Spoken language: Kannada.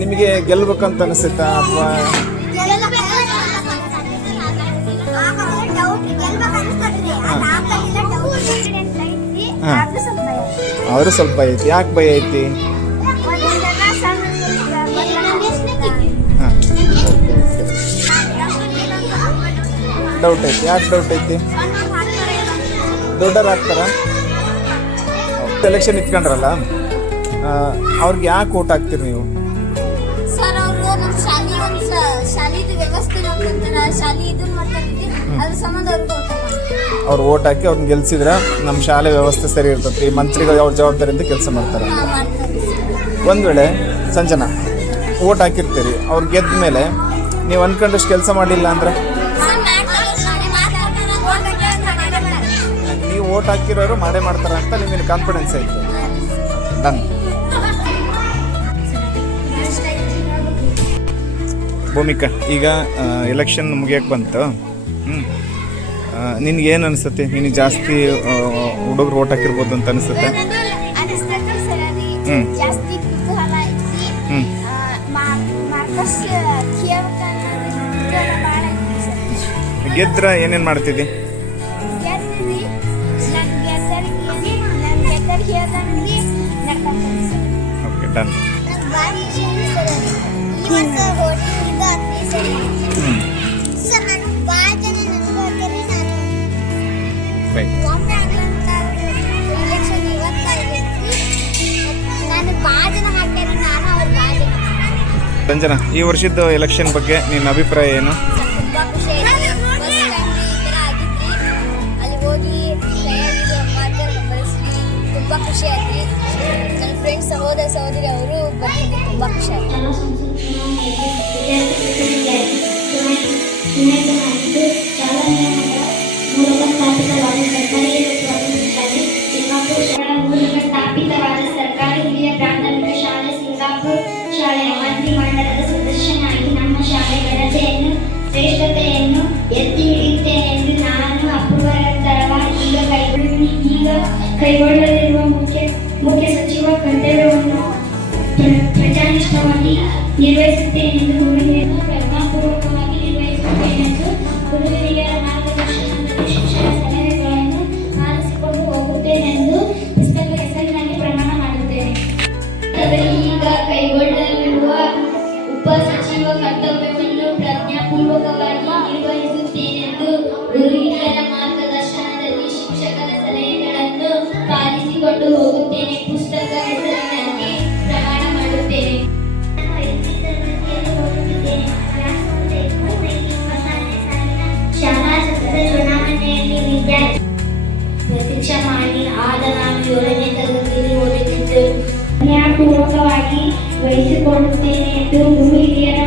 ನಿಮಗೆ ಗೆಲ್ಬೇಕಂತ ಅನಿಸುತ್ತಾ ಅಥವಾ. ಅವರು ಸ್ವಲ್ಪ ಐತಿ. ಯಾಕೆ ಭಯ ಐತಿ? ಡೌಟ್ ಐತಿ. ಯಾಕೆ ಡೌಟ್ ಐತಿ? ದೊಡ್ಡವ್ರು ಆಗ್ತಾರ ಸೆಲೆಕ್ಷನ್ ಇಟ್ಕೊಂಡ್ರಲ್ಲ ಅವ್ರಿಗೆ ಯಾಕೆ ಓಟ್ ಹಾಕ್ತೀರಿ ನೀವು? ಅದ್ರ ಸಂಬಂಧ ಅವ್ರಿಗೆ ಅವ್ರು ಓಟ್ ಹಾಕಿ ಅವ್ರನ್ನ ಗೆಲ್ಸಿದ್ರೆ ನಮ್ಮ ಶಾಲೆ ವ್ಯವಸ್ಥೆ ಸರಿ ಇರ್ತೈತಿ ಮಂತ್ರಿಗಳು ಅವ್ರ ಜವಾಬ್ದಾರಿಯಿಂದ ಕೆಲಸ ಮಾಡ್ತಾರೆ. ಮಾಡ್ತಾರೆ. ಒಂದು ವೇಳೆ ಸಂಜನಾ ಓಟ್ ಹಾಕಿರ್ತೀರಿ ಅವ್ರು ಗೆದ್ದ ಮೇಲೆ ನೀವು ಅನ್ಕೊಂಡಷ್ಟು ಕೆಲಸ ಮಾಡಲಿಲ್ಲ ಅಂದ್ರೆ? ನೀವು ಓಟ್ ಹಾಕಿರೋರು ಮಾಡೇ ಮಾಡ್ತಾರೆ ಅಂತ ನಿಮಗೆ ಕಾನ್ಫಿಡೆನ್ಸ್ ಐತೆ ಡನ್ ಭೂಮಿಕಾ ಈಗ ಎಲೆಕ್ಷನ್ ಮುಗಿಯಕ್ಕೆ ಬಂತು. ಹ್ಞೂ ನಿನಗೇನು ಏನು ಅನಿಸುತ್ತೆ? ನಿನಗೆ ಜಾಸ್ತಿ ಹುಡುಗರು ಓಟ್ ಹಾಕಿರ್ಬೋದು ಅಂತ ಅನಿಸುತ್ತೆ? ಹ್ಞೂ ಹ್ಞೂ ಗೆದ್ರೆ ಏನೇನು ಮಾಡ್ತಿದ್ದಿ? ಓಕೆ ಡನ್ ಖುಷಿ ಈ ವರ್ಷದ ಎಲೆಕ್ಷನ್ ಬಗ್ಗೆ ನಿನ್ನ ಅಭಿಪ್ರಾಯ ಏನು? ಅಲ್ಲಿ ಖುಷಿ ಫ್ರೆಂಡ್ಸ್ ಸಹೋದರ, ಸಹೋದರಿ ಅವರು ಸಿಂಗಾಪುರ ಖುಷಿ ಆಯ್ತು. ಸ್ಥಾಪಿತವಾದ ಸರ್ಕಾರಿ ಹಿರಿಯ ಪ್ರಾಥಮಿಕ ಶಾಲೆ ಸಿಂಗಾಪುರ್ ಶಾಲೆಯ ಮಂತ್ರಿಮಂಡಲದ ಸದಸ್ಯನಾಗಿ ನಮ್ಮ ಶಾಲೆಯ ಘನತೆಯನ್ನು ಶ್ರೇಷ್ಠತೆಯನ್ನು ಎತ್ತಿ ಹಿಡಿಯುತ್ತೇನೆಂದು ನಾನು ಅಪೂರ್ವತರವ ಈಗ ಕೈಗೊಳ್ಳ ಈಗ ಕೈಗೊಳ್ಳಲಿರುವ ಮುಖ್ಯ ಮುಖ್ಯ ಸಚಿವ ಕರ್ತವ್ಯವನ್ನು ಪ್ರ- ಪ್ರಜಾನಿಷ್ಠವಾಗಿ ನಿರ್ವಹಿಸುತ್ತೇನೆಂದು ಗುರುವಿನ ಪ್ರಜ್ಞಾಪೂರ್ವಕವಾಗಿ ನಿರ್ವಹಿಸುತ್ತೇನೆಂದು ಗುರುವಿನಿಯರ ಮಾರ್ಗದರ್ಶನದಲ್ಲಿ ಪ್ರತೀಕ್ಷಾ ಮಾಡಿ ಆಗ ನಾನು ಏಳನೇ ತರಗತಿಯಲ್ಲಿ ಓದುತ್ತಿದ್ದರು ನ್ಯಾಯಪೂರ್ವಕವಾಗಿ ವಹಿಸಿಕೊಳ್ಳುತ್ತೇನೆ ಎಂದು ಹಿರಿಯರ